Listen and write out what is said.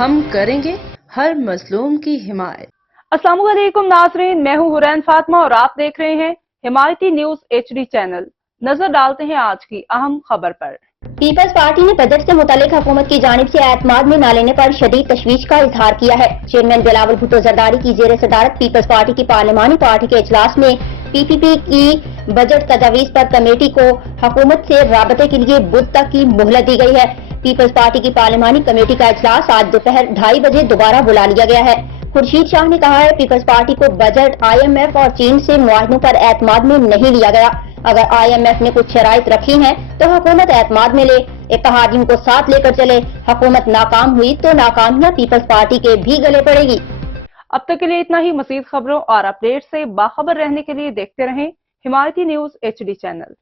ہم کریں گے ہر مظلوم کی حمایت۔ السلام علیکم ناظرین، میں ہوں حورین فاطمہ اور آپ دیکھ رہے ہیں حمایتی نیوز HD چینل۔ نظر ڈالتے ہیں آج کی اہم خبر پر۔ پیپلز پارٹی نے بجٹ سے متعلق حکومت کی جانب سے اعتماد میں نہ لینے پر شدید تشویش کا اظہار کیا ہے۔ چیئرمین بلاول بھٹو زرداری کی زیر صدارت پیپلز پارٹی کی پارلیمانی پارٹی کے اجلاس میں PPP کی بجٹ تجاویز پر کمیٹی کو حکومت سے رابطے کے لیے بدھ تک کی مہلت دی گئی ہے۔ پیپلز پارٹی کی پارلیمانی کمیٹی کا اجلاس آج دوپہر 2:30 بجے دوبارہ بلا لیا گیا ہے۔ خورشید شاہ نے کہا ہے پیپلز پارٹی کو بجٹ IMF اور چین سے معاہدوں پر اعتماد میں نہیں لیا گیا۔ اگر IMF نے کچھ شرائط رکھی ہیں تو حکومت اعتماد میں لے، اتحادیوں کو ساتھ لے کر چلے۔ حکومت ناکام ہوئی تو ناکامیاں پیپلز پارٹی کے بھی گلے پڑے گی۔ اب تک کے لیے اتنا ہی۔ مزید خبروں اور اپڈیٹ سے باخبر رہنے کے لیے دیکھتے رہیں حمایتی نیوز HD چینل۔